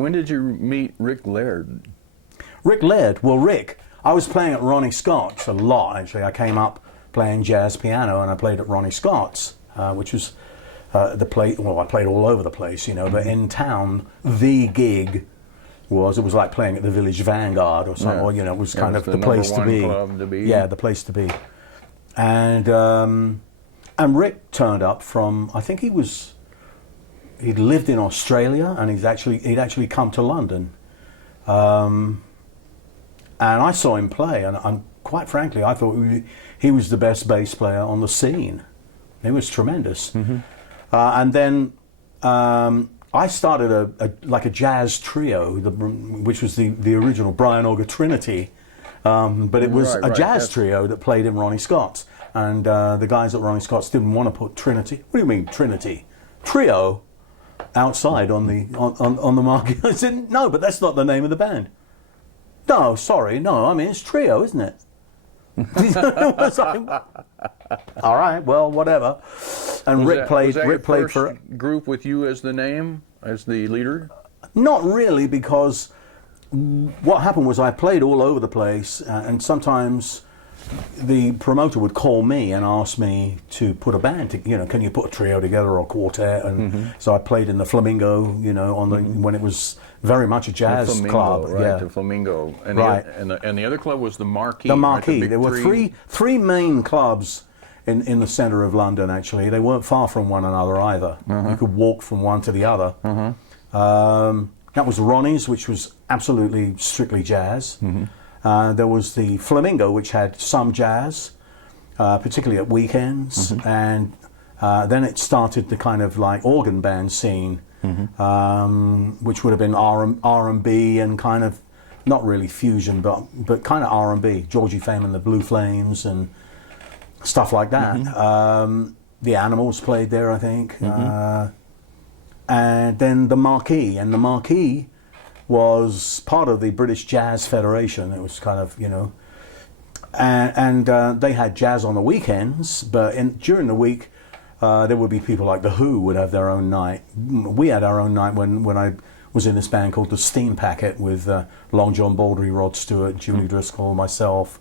When did you meet Rick Laird? Rick Laird, well, I was playing at Ronnie Scott's a lot, actually. I came up playing jazz piano, and I played at Ronnie Scott's, which was the place. Well, I played all over the place, you know, but in town, the gig it was like playing at the Village Vanguard or something, or, you know, it was kind of the place to be. Club to be. Yeah, the place to be. And Rick turned up from, I think he'd lived in Australia, and he'd actually come to London. And I saw him play, and quite frankly, I thought he was the best bass player on the scene. He was tremendous. Mm-hmm. And then I started a jazz trio, which was the original Brian Auger Trinity, but it was a jazz trio that played in Ronnie Scott's. And the guys at Ronnie Scott's didn't want to put Trinity. What do you mean Trinity? Trio outside on the marquee. I said, no, but that's not the name of the band. No, sorry, no, I mean, it's Trio, isn't it? Like, all right, well, whatever. And Rick played for it. Group with you as the name, as the leader? Not really, because what happened was I played all over the place, and sometimes the promoter would call me and ask me to put a band, can you put a trio together or a quartet? And so I played in the Flamingo, when it was very much a jazz club. Right, yeah. the Flamingo. And, right. and the other club was the Marquee. The Marquee. Right, there were three main clubs in the centre of London, actually. They weren't far from one another either. You could walk from one to the other. That was Ronnie's, which was absolutely strictly jazz. There was the Flamingo, which had some jazz, particularly at weekends, and then it started the kind of like organ band scene, which would have been R&B and kind of, not really fusion, but kind of R&B, Georgie Fame and the Blue Flames and stuff like that. The Animals played there, I think, and then the Marquee, was part of the British Jazz Federation. It was kind of, and they had jazz on the weekends, but during the week there would be people like The Who would have their own night. We had our own night when I was in this band called the Steam Packet with Long John Baldry, Rod Stewart, Julie Driscoll, myself,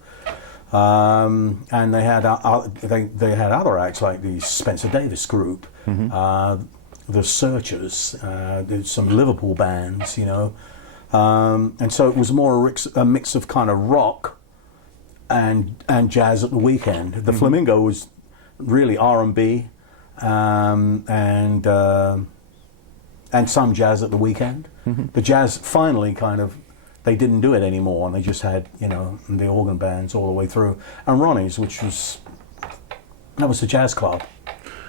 and they had other acts like the Spencer Davis Group, the Searchers, there's some Liverpool bands, and so it was more a mix of kind of rock and jazz at the weekend. The Flamingo was really R&B and some jazz at the weekend. The jazz finally they didn't do it anymore, and they just had the organ bands all the way through. And Ronnie's, that was the jazz club.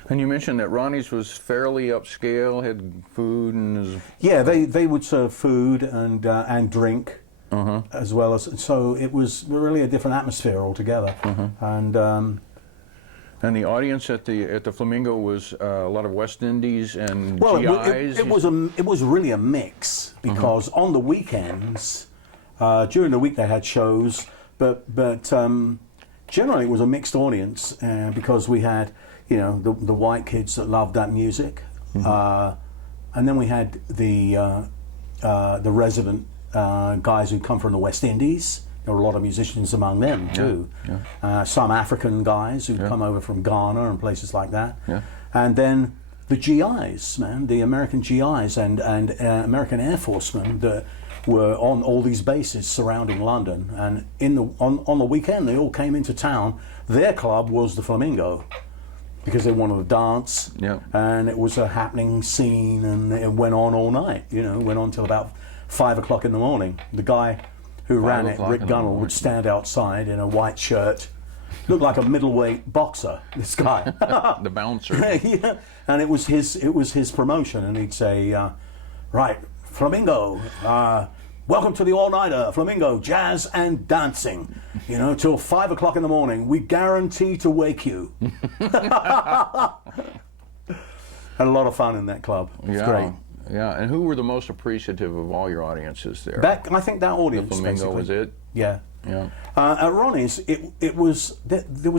And you mentioned that Ronnie's was fairly upscale, had food and... Yeah, they would serve food and drink, as well as... So it was really a different atmosphere altogether. And the audience at the Flamingo was a lot of West Indies and GIs? It was really a mix, because on the weekends, during the week they had shows, but generally it was a mixed audience, because we had... the white kids that loved that music, and then we had the resident guys who come from the West Indies. There were a lot of musicians among them too. Some African guys who'd come over from Ghana and places like that. And then the GIs, the American GIs and American Air Forcemen that were on all these bases surrounding London. And on the weekend they all came into town. Their club was the Flamingo, because they wanted to dance, and it was a happening scene, and it went on all night. Went on till about 5 o'clock in the morning. The guy who ran it, Rick Gunnell, would stand outside in a white shirt, looked like a middleweight boxer. This guy, the bouncer. Yeah, and it was his promotion, and he'd say, "Right, Flamingo. Welcome to the all-nighter, Flamingo, jazz and dancing, till 5 o'clock in the morning. We guarantee to wake you." Had a lot of fun in that club. It was great. Yeah, and who were the most appreciative of all your audiences there? I think that audience, the Flamingo basically. was it? Yeah. At Ronnie's, there was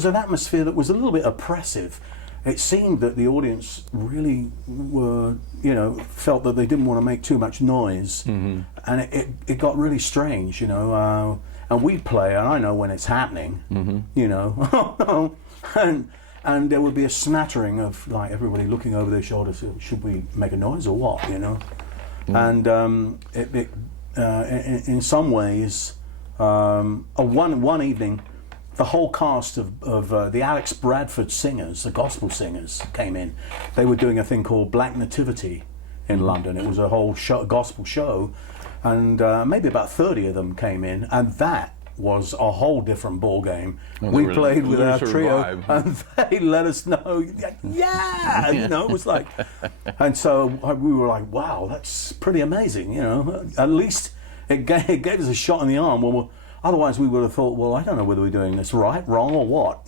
an atmosphere that was a little bit oppressive. it seemed that the audience really were, felt that they didn't want to make too much noise, and it got really strange, and we play, and I know when it's happening, and there would be a smattering of like everybody looking over their shoulders. Should we make a noise or what? And in some ways, one evening, the whole cast of the Alex Bradford singers, the gospel singers, came in. They were doing a thing called Black Nativity in London. It was a whole gospel show, and maybe about 30 of them came in, and that was a whole different ball game. We played with our trio, and they let us know, it was like, and so we were like, wow, that's pretty amazing, At least it gave us a shot in the arm. Well, otherwise we would have thought, well, I don't know whether we're doing this right, wrong, or what.